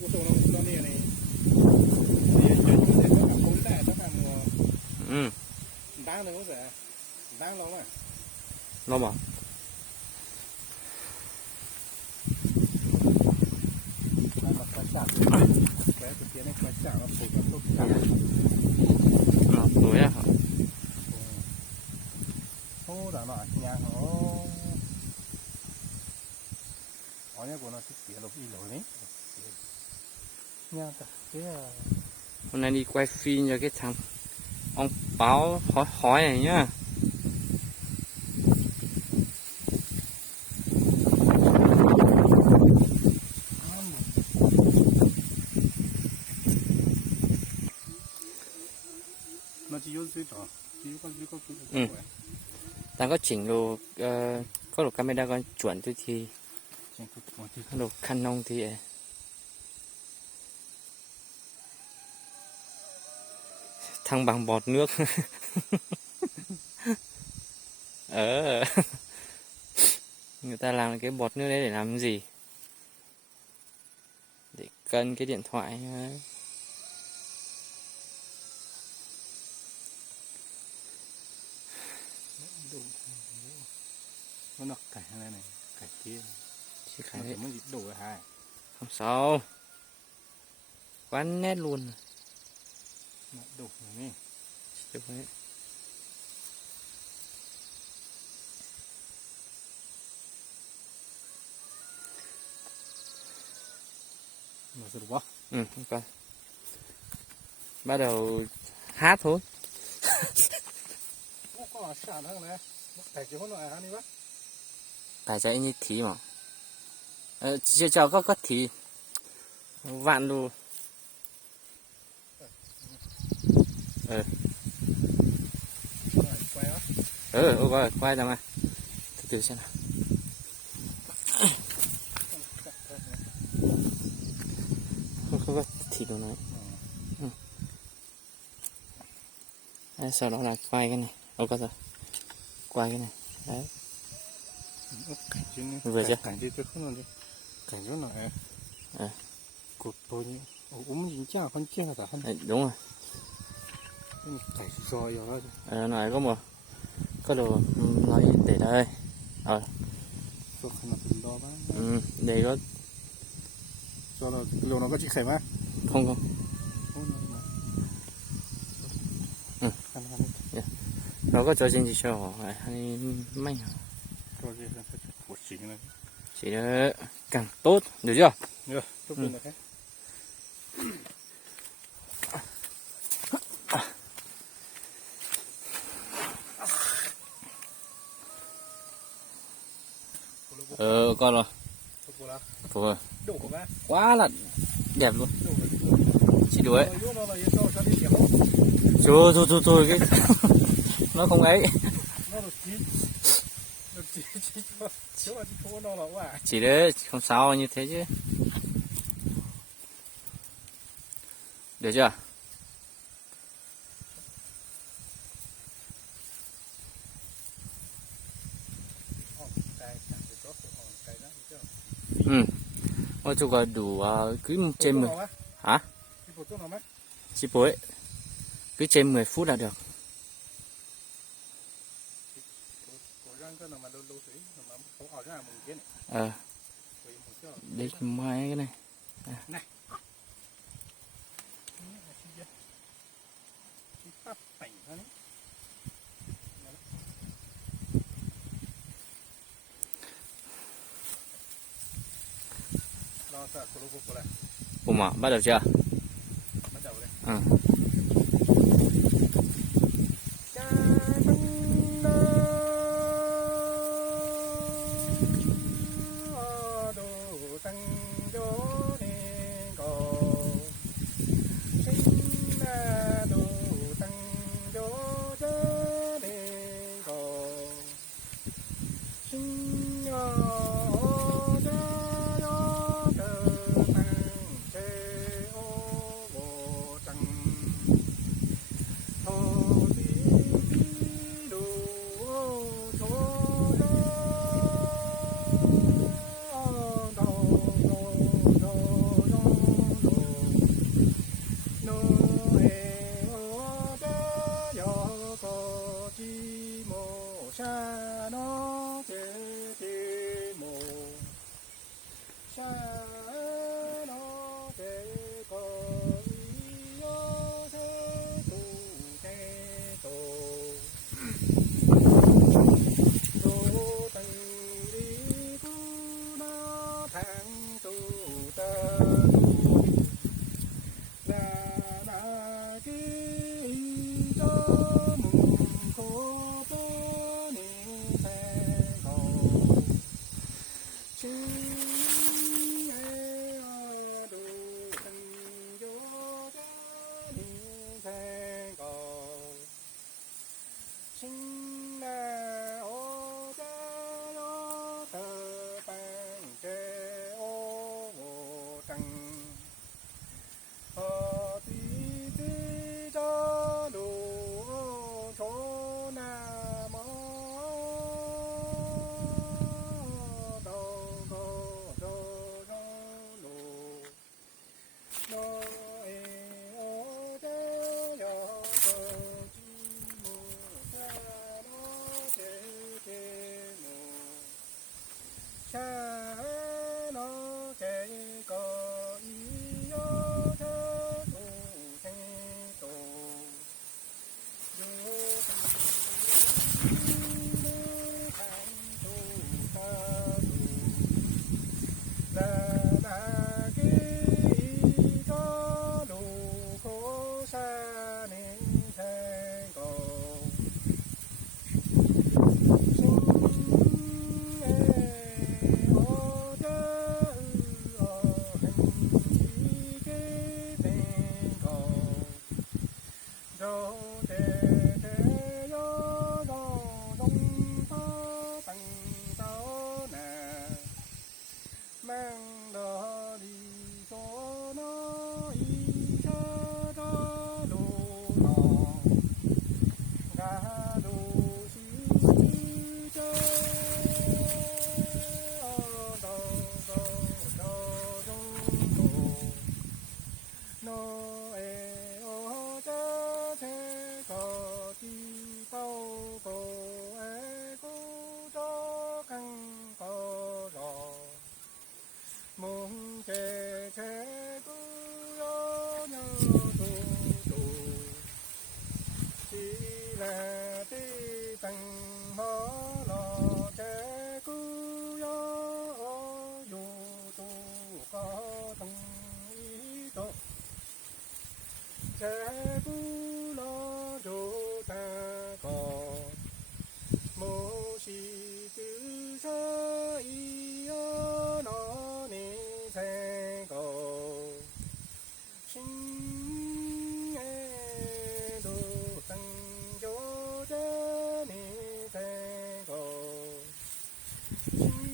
Ừ. Lâu mà. Đuổi à? Ô đã nói nhà nó ở nhà của nó thì tiền lộc y lỗi đấy nhà ta thế là Hôm nay đi quay phim cho cái thằng ông báo hỏi hỏi này nhá. nó chỉ có dưới đó chỉ có Ừ. Ta có chỉnh đồ có đồ camera con chuẩn thì có đồ Canon thì thăng bằng bọt nước. Người ta làm cái bọt nước đấy để làm gì? Để cân cái điện thoại. nó nặc cải này cải kia Chỉ cái đấy. mới đổ hai Không sao. Quá nét luôn. đổ này Được đấy. mà được quá. Ừ, coi. Bắt đầu hát thôi. có xả thằng này cải kia con loại ăn đi bác Phải chạy như thí mà. Chưa cho có thí. Vạn luôn. quay á Rồi, quay ra mà. Từ từ xem nào. Không có thịt đâu này. Sau đó là quay cái này. Có rồi. Quay cái này. Đấy. cảnh chứ Vừa chưa? cảnh đi tôi không làm đi cảnh chỗ này cột tôi như gì chả con kia là cả thân Đúng rồi. cảnh rồi rồi Này có đồ nói để đây. tôi không làm phần đó Để có cho là liệu nó có chị khỏe má không. Nó có cho gì cho hay may hả? rồi gì là của chính này Chỉ là càng tốt, được chưa? được tốt hơn là thế con rồi. Phục rồi. Quá là đẹp luôn. Chị đuổi. Thôi cái nó không ấy. Chỉ đấy không sao như thế chứ. Được chưa? Ôi chú có đủ cứ trên 10. Hả? Chị bối. Cứ trên 10 phút là được. Đây mai cái này. Ủa mà bắt đầu chưa? Bắt đầu đây. Thank you.